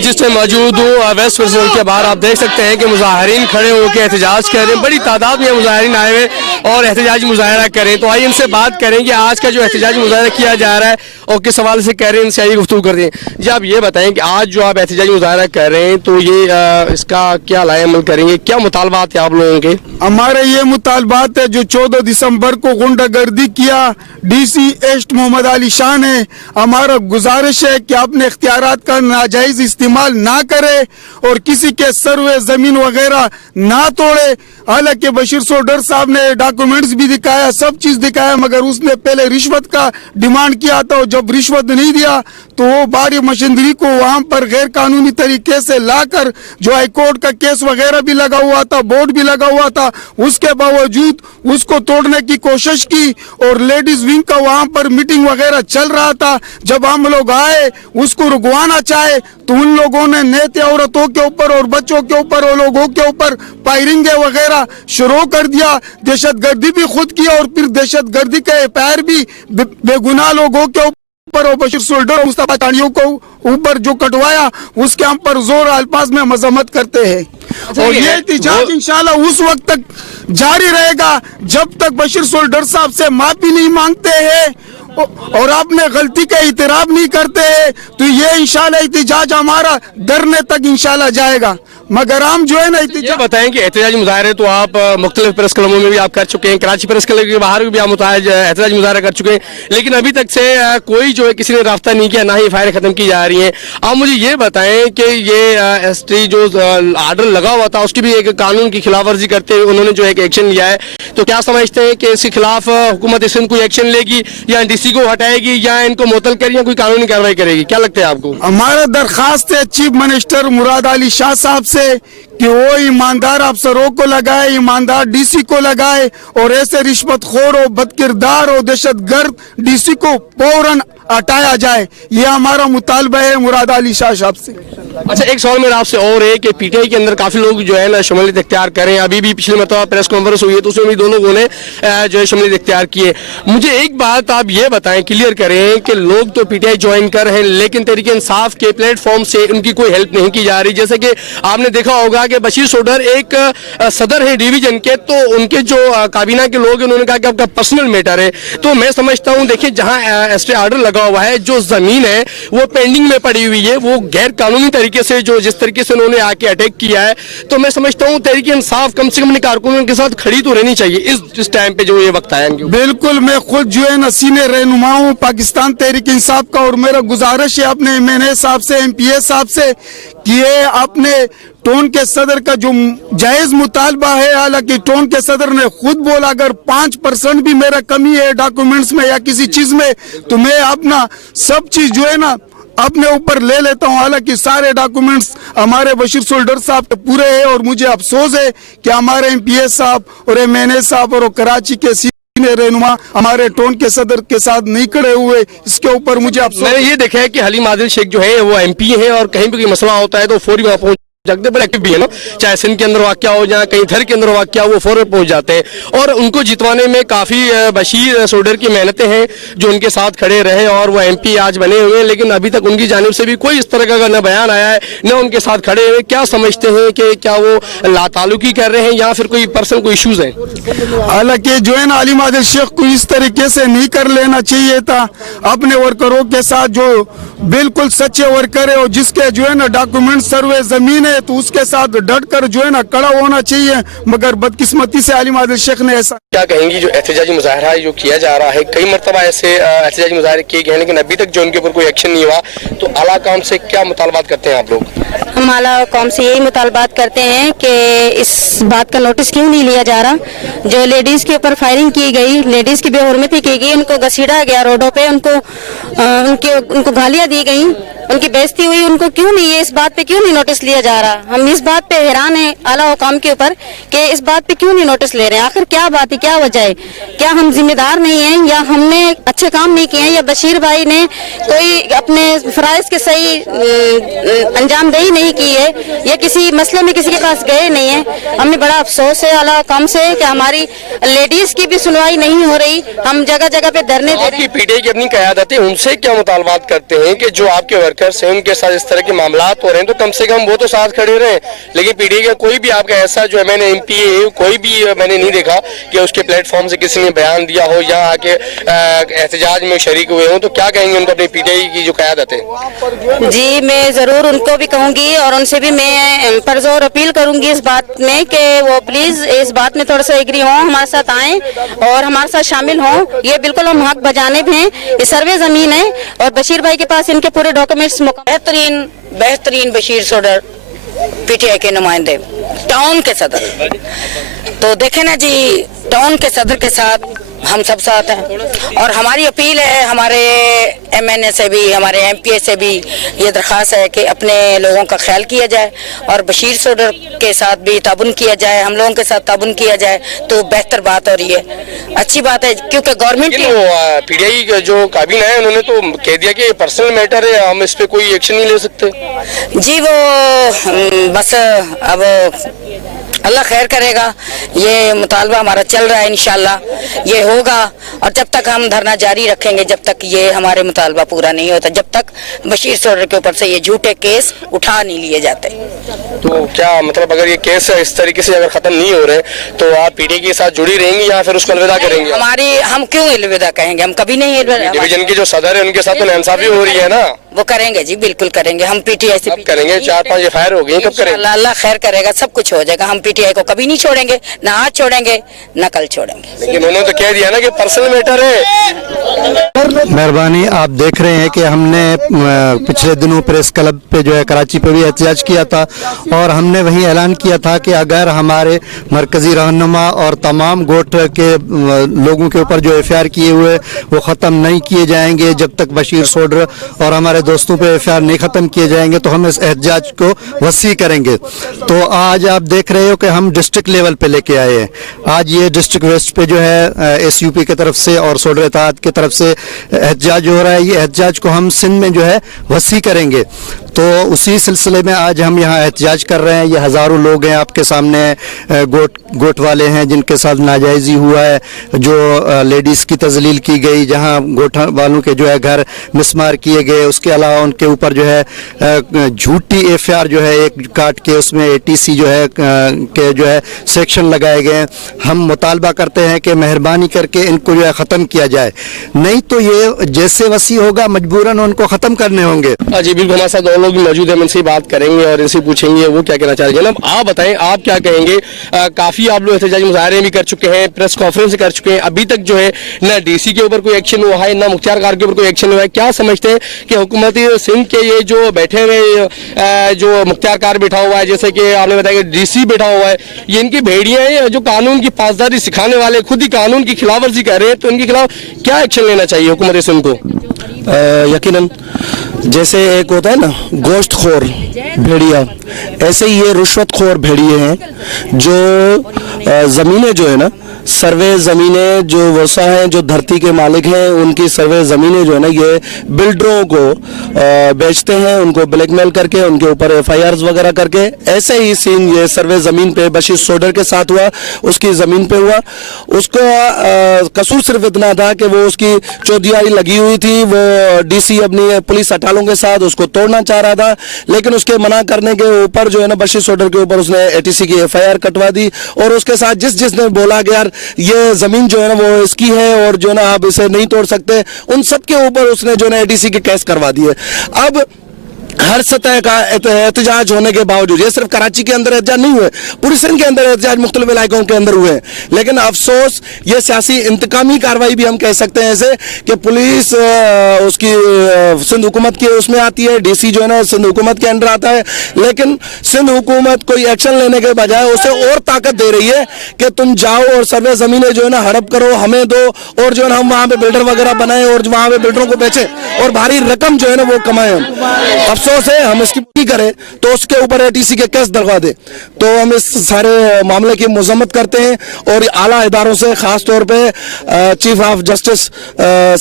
जिस टाइम मौजूद हूँ वेस्ट प्रेसिडेंट के बाहर, आप देख सकते हैं कि मुजाहिरीन खड़े होकर एहतजाज कर रहे हैं। बड़ी तादाद में मुजाहिरीन आए हुए और एहतजाजी मुजाहरा करें। तो आइए इनसे बात करें कि आज का जो एहतजाजी मुजाहरा किया जा रहा है और किस सवाल से कर रहे हैं, इनसे आइए गुफ्तगू कर दें। जी आप ये बताएं कि आज जो आप एहतजाजी मुजाहरा कर रहे हैं तो ये इसका क्या लाए अमल करेंगे, क्या मुतालबात है आप लोगों के? हमारे ये मुतालबात है जो 14 दिसंबर को गुंडागर्दी किया डीसी ईस्ट मोहम्मद अली शाह ने, हमारा गुजारिश है कि अपने इख्तियारात का नाजायज इस्तेमाल ना करे और किसी के सर्वे जमीन वगैरह ना तोड़े। हालांकि बशीर सोडर साहब ने डॉक्यूमेंट्स भी दिखाया, सब चीज दिखाया, मगर उसने पहले रिश्वत का डिमांड किया था और जब रिश्वत नहीं दिया तो वो भारी मशीनरी को वहां पर गैर कानूनी तरीके से लाकर, जो हाई कोर्ट का केस वगैरह भी लगा हुआ था, बोर्ड भी लगा हुआ था, उसके बावजूद उसको तोड़ने की कोशिश की और लेडीज विंग का वहां पर मीटिंग वगैरह चल रहा था। जब हम लोग आए उसको रुकवाना चाहे तो उन लोगों ने नेते औरतों के ऊपर और बच्चों के ऊपर और लोगों के ऊपर फायरिंग वगैरह शुरू कर दिया। दहशतगर्दी भी खुद की और फिर दहशतगर्दी के पैर भी बेगुनाह लोगों के ऊपर और बशीर सोल्डर और मुस्तफा चानियों को ऊपर जो कटवाया उसके हम पर जोर अल्फाज में मजम्मत करते हैं। और ये एहतजाज इंशाल्लाह उस वक्त तक जारी रहेगा जब तक बशीर सोल्डर साहब से माफी नहीं मांगते हैं और आपने गलती का इतराफ नहीं करते हैं तो ये इंशाल्लाह एहतजाज हमारा डरने तक इंशाल्लाह जाएगा। मगर हम जो है ना ये बताएं कि एहतजाजी मुजाहरे तो आप मुख्तलिफ प्रेस क्लबों में भी आप कर चुके हैं, कराची प्रेस क्लब के बाहर भी आप एहतजाजी मुजाहरा कर चुके हैं, लेकिन अभी तक से कोई जो है किसी ने रास्ता नहीं किया, ना ही फायर खत्म की जा रही है। आप मुझे ये बताएं कि ये एसटी जो आर्डर लगा हुआ था उसकी भी एक कानून की खिलाफ वर्जी करते हुए उन्होंने जो एक एक्शन लिया है, तो क्या समझते हैं कि इसके खिलाफ हुकूमत सिंध कोई एक्शन लेगी या डीसी को हटाएगी या इनको मुअत्तल करेगी या कोई कानूनी कार्रवाई करेगी, क्या लगता है आपको? हमारा दरखास्त है चीफ मिनिस्टर मुराद अली शाह साहब से कि वो ईमानदार अफसरों को लगाए, ईमानदार डीसी को लगाए और ऐसे रिश्वतखोर और बदकिरदार और दहशतगर्द डीसी को फौरन हटाया जाए। ये हमारा मुतालबा है मुराद अली शाह साहब से। अच्छा एक सवाल मेरा आपसे और है कि पीटीआई के अंदर काफी लोग जो है ना शमूलियत इख्तियार करें, अभी भी पिछले मरतबा प्रेस कॉन्फ्रेंस हुई है तो उसमें भी दो लोगों ने जो है शमूलियत इख्तियार की है। मुझे एक बात आप ये बताएं, क्लियर करें कि लोग तो पीटीआई ज्वाइन कर रहे हैं लेकिन तहरीक इंसाफ के प्लेटफॉर्म से उनकी कोई हेल्प नहीं की जा रही। जैसे कि आपने देखा होगा कि बशीर सोडर एक सदर है डिवीजन के, तो उनके जो काबीना के लोग उन्होंने कहा कि आपका पर्सनल मैटर है। तो मैं समझता हूँ देखिए जहाँ एसटी आर्डर लगा हुआ है, जो जमीन है वो पेंडिंग में पड़ी हुई है, वो गैर कानूनी तरीके से जो जिस तरीके से उन्होंने आके अटैक किया है, तो मैं समझता हूँ तहरीक इंसाफ कम से कम कारकुनों के साथ खड़ी तो रहनी चाहिए इस टाइम पे जो ये वक्त आया। बिल्कुल, मैं खुद जो है ना सीनियर रहनुमा हूँ पाकिस्तान तहरीक इंसाफ का और मेरा गुजारिश है अपने एमएनए साहब से, एमपीए साहब से कि ये अपने टोन के सदर का जो जायज मुतालबा है, हालांकि टोन के सदर ने खुद बोला अगर 5% भी मेरा कमी है डॉक्यूमेंट्स में या किसी चीज में तो मैं अपना सब चीज जो है ना अपने ऊपर ले लेता हूं। हालांकि सारे डॉक्यूमेंट्स हमारे बशीर सोल्डर साहब के पूरे हैं और मुझे अफसोस है कि हमारे एमपीए साहब और एमएनए साहब और कराची के रहनुमा हमारे टोन के सदर के साथ नहीं खड़े हुए, इसके ऊपर मुझे अफसोस। मैंने ये देखा है कि हलीम आदिल शेख जो है वो एमपी है और कहीं भी कोई मसला होता है तो फौरी वहां पहुंच जाते, बड़े एक्टिव भी है ना, चाहे सिंध के अंदर वाक़या हो या कहीं इधर के अंदर वाक़या हो, वो फौरन पहुंच जाते हैं और उनको जितवाने में काफ़ी बशीर सोडर की मेहनतें हैं जो उनके साथ खड़े रहे और वो एमपी आज बने हुए हैं, लेकिन अभी तक उनकी जानिब से भी कोई इस तरह का न बयान आया है न उनके साथ खड़े हुए। क्या समझते हैं कि क्या वो लातालुकी कर रहे हैं या फिर कोई पर्सनल कोई इशूज़ हैं? हालांकि जो है ना हलीम आदिल शेख को इस तरीके से नहीं कर लेना चाहिए था, अपने वर्करों के साथ जो बिल्कुल सच्चे वर्कर है और जिसके जो है ना डॉक्यूमेंट सर्वे जमीन है तो उसके साथ डट कर जो है ना खड़ा होना चाहिए, मगर बदकिस्मती से हलीम आदिल शेख ने ऐसा। क्या कहेंगी जो एहतजाजी मुजाहरा जो किया जा रहा है, कई मरतबा ऐसे एहतजाजी मुजाहरे किए गए हैं लेकिन अभी तक जो उनके ऊपर कोई एक्शन नहीं हुआ, तो आला कौम से क्या मुतालबात करते हैं आप लोग? हम आला कौम से यही मुतालबात करते हैं कि इस बात का नोटिस क्यों नहीं लिया जा रहा, जो लेडीज के ऊपर फायरिंग की गई, लेडीज की बेहुरमती की गई, उनको घसीटा गया रोडों पे, उनको गालियां दी गई, उनकी बेइज्जती हुई, उनको क्यों नहीं ये इस बात पे क्यों नहीं नोटिस लिया जा रहा? हम इस बात पे हैरान हैं आला हुकाम के ऊपर कि इस बात पे क्यों नहीं नोटिस ले रहे हैं। आखिर क्या बात है, क्या वजह है? क्या हम जिम्मेदार नहीं हैं या हमने अच्छे काम नहीं किए हैं या बशीर भाई ने कोई अपने फराइज के सही अंजामदही नहीं की है या किसी मसले में किसी के पास गए नहीं है? हमें बड़ा अफसोस है आला हुकाम से कि हमारी लेडीज की भी सुनवाई नहीं हो रही, हम जगह जगह पे धरने दे रहे हैं। पीटीआई की अपनी क़यादत है, उनसे क्या मुतालबात करते हैं कि जो आपके आकर सिंध के साथ इस तरह के मामलात हो रहे हैं तो कम से कम वो तो साथ खड़े रहे, लेकिन पीटीआई का कोई भी आपका ऐसा जो है मैंने एमपी कोई भी मैंने नहीं देखा कि उसके प्लेटफॉर्म से किसी ने बयान दिया हो या आके एहतजाज में शरीक हुए हों। तो क्या कहेंगे उनको अपनी पीटीआई की जो क़यादत है? जी मैं ज़रूर उनको भी कहूँगी और उनसे भी मैं परजोर अपील करूँगी इस बात में कि वो प्लीज़ इस बात में थोड़ा सा एग्री हों, हमारे साथ आएँ और हमारे साथ शामिल हों। ये बिल्कुल हम हक बजानिब हैं, ये सर्वे ज़मीन है और बशीर भाई के पास इनके पूरे डॉक्यूमेंट्स बेहतरीन बशीर सोडर पीटीआई के नुमाइंदे टाउन के सदर। तो देखे ना जी, टाउन के सदर के साथ हम सब साथ हैं और हमारी अपील है हमारे एमएनए से भी हमारे एमपीए से भी ये दरख्वास्त है कि अपने लोगों का ख्याल किया जाए और बशीर सोडर के साथ भी ताबुन किया जाए, हम लोगों के साथ ताबुन किया जाए तो बेहतर बात हो रही है, अच्छी बात है। क्योंकि गवर्नमेंट पीटीआई का जो काबीना है उन्होंने तो कह दिया कि पर्सनल मैटर है, हम इस पे कोई एक्शन नहीं ले सकते। जी वो बस अब अल्लाह खैर करेगा, ये मुतालबा हमारा चल रहा है, इंशाल्लाह ये होगा और जब तक हम धरना जारी रखेंगे, जब तक ये हमारे मुतालबा पूरा नहीं होता, जब तक बशीर सोडर के ऊपर से ये झूठे केस उठा नहीं लिए जाते। तो क्या मतलब अगर ये केस इस तरीके से अगर खत्म नहीं हो रहे तो आप पीटीआई के साथ जुड़ी रहेंगी या फिर उसको अलविदा करेंगे? हम क्यों अलविदा कहेंगे, हम कभी नहीं डिवीजन के जो सदर है उनके साथ तो नाइंसाफी हो रही है ना। वो करेंगे जी, बिल्कुल करेंगे, हम पीटीआई से करेंगे। 4-5 एफआईआर हो गई, कब करेंगे? अल्लाह खैर करेगा, सब कुछ हो जाएगा। हम पीटीआई को कभी नहीं छोड़ेंगे, ना आज छोड़ेंगे ना कल छोड़ेंगे। लेकिन उन्होंने तो कह दिया ना कि पर्सनल मैटर है। मेहरबानी, आप देख रहे हैं कि हमने पिछले दिनों प्रेस क्लब पे जो है कराची पे भी एहतजाज किया था और हमने वही ऐलान किया था कि अगर हमारे मरकजी रहनुमा और तमाम गोट के लोगों के ऊपर जो एफआईआर किए हुए वो ख़त्म नहीं किए जाएंगे, जब तक बशीर सोडर और हमारे दोस्तों पे एफआईआर नहीं ख़त्म किए जाएंगे तो हम इस एहतजाज को वसी करेंगे। तो आज आप देख रहे हो कि हम डिस्ट्रिक्ट लेवल पे लेके आए हैं। आज ये डिस्ट्रिक्ट वेस्ट पे जो है एसयूपी की तरफ से और सोडर इत्तेहाद की तरफ से एहतजाज हो रहा है। ये एहतजाज को हम सिंध में जो है वसी करेंगे। तो उसी सिलसिले में आज हम यहाँ एहतजाज कर रहे हैं। ये हज़ारों लोग हैं आपके सामने, गोट वाले हैं जिनके साथ नाजायज़ी हुआ है, जो लेडीज़ की तजलील की गई, जहाँ गोट वालों के जो है घर मिसमार किए गए, उसके अलावा उनके ऊपर जो है झूठी एफआईआर जो है एक काट के उसमें एटीसी जो है के जो है सेक्शन लगाए गए। हम मुतालबा करते हैं कि मेहरबानी करके इनको जो है ख़त्म किया जाए, नहीं तो ये जैसे वसी होगा मजबूरन उनको ख़त्म करने होंगे। जी बिल्कुल, हमारे साथ लोग मौजूद हैं, इनसे बात करेंगे और इनसे पूछेंगे वो क्या कहना चाह रहे हैं। आप बताएं, आप क्या कहेंगे? काफी आप लोग एहतजाजी मुजाहरे भी कर चुके हैं, प्रेस कॉन्फ्रेंस कर चुके हैं, अभी तक जो है ना डीसी के ऊपर कोई एक्शन हुआ है ना मुख्तार कार के ऊपर कोई एक्शन हुआ है। क्या समझते हैं कि हुकूमत सिंध के ये जो बैठे हुए जो मुख्तार कार बैठा हुआ है, जैसे कि आपने बताया कि डीसी बैठा हुआ है, ये इनकी भेड़ियां हैं जो कानून की पासदारी सिखाने वाले, खुद ही कानून की खिलाफवर्जी कर रहे हैं, तो इनके खिलाफ क्या एक्शन लेना चाहिए हुकूमत सिंध को? यकीनन जैसे एक होता है ना गोश्त खोर भेड़िया, ऐसे ही ये रुश्वत खोर भेड़िए हैं जो ज़मीनें जो है ना सर्वे ज़मीनें जो वसा हैं, जो धरती के मालिक हैं, उनकी सर्वे ज़मीनें जो है ना ये बिल्डरों को बेचते हैं, उनको ब्लैकमेल करके उनके ऊपर एफआईआर्स वगैरह करके। ऐसे ही सीन ये सर्वे ज़मीन पे बशीर सोडर के साथ हुआ, उसकी ज़मीन पे हुआ। उसको कसूर सिर्फ इतना था कि वो उसकी चौधियारी लगी हुई थी, वो डीसी अपनी पुलिस अटालों के साथ उसको तोड़ना चाह रहा था, लेकिन उसके मना करने के ऊपर जो है ना बशीर सोडर के ऊपर उसने एटीसी की एफआईआर कटवा दी और उसके साथ जिसने बोला कि यार ये जमीन जो है ना वो इसकी है और जो ना आप इसे नहीं तोड़ सकते, उन सब के ऊपर उसने जो ना एटीसी के केस करवा दिए। अब हर सतह का एहतजाज होने के बावजूद, ये सिर्फ कराची के अंदर एहतजाज नहीं हुए, पूरी सिंध के अंदर एहतजाज मुख्तलिफ इलाकों के अंदर हुए, लेकिन अफसोस ये सियासी इंतकामी कार्रवाई भी हम कह सकते हैं ऐसे कि पुलिस उसकी सिंध हुकूमत की उसमें आती है, डीसी जो है ना सिंध हुकूमत के अंदर आता है, लेकिन सिंध हुकूमत कोई एक्शन लेने के बजाय उसे और ताकत दे रही है कि तुम जाओ और सर्वे ज़मीनें जो है ना हड़प करो, हमें दो, और जो है ना हम वहाँ पे बिल्डर वगैरह बनाए और वहाँ पे बिल्डरों को बेचें और भारी रकम जो है ना वो कमाएं। अफसोस है हम इसकी नहीं करें तो उसके ऊपर ATC के केस दरवा दे। तो हम इस सारे मामले की मजम्मत करते हैं और आला इदारों से खास तौर पे चीफ ऑफ जस्टिस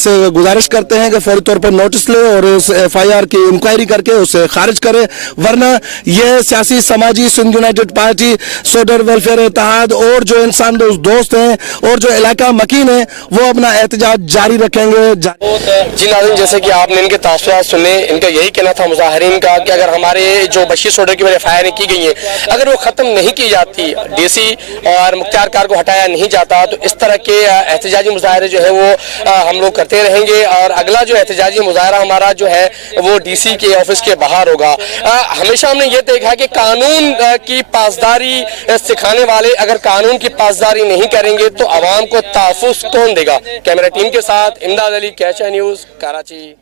से गुजारिश करते हैं कि फौरी तौर पर नोटिस ले और उस FIR की इंक्वायरी करके उसे खारिज करे, वरना ये सियासी समाजी सिंध यूनाइटेड पार्टी, सोडर वेलफेयर इत्तेहाद और जो इंसान दोस्त हैं और जो इलाका मकीन है वो अपना एहतजाज जारी रखेंगे। जी नाज़रीन, जैसे कि आपने इनके तासुरात सुने, इनका यही कहना था मुजाहिरीन का कि अगर हमारे जो बशीर सोडर की FIR की गई है अगर वो ख़त्म नहीं की जाती, DC और मुख्तार कार को हटाया नहीं जाता, तो इस तरह के एहतजाजी मुजाहरे जो है वो हम लोग करते रहेंगे और अगला जो एहतजाजी मुजाहरा हमारा जो है वो DC के ऑफिस के बाहर होगा। हमेशा हमने ये देखा कि कानून की पासदारी सिखाने वाले अगर कानून की पासदारी नहीं करेंगे तो आवाम को तहफ़्फ़ुज़ कौन देगा। कैमरा टीम के साथ इमदाद अली, कैचा न्यूज़, कराची।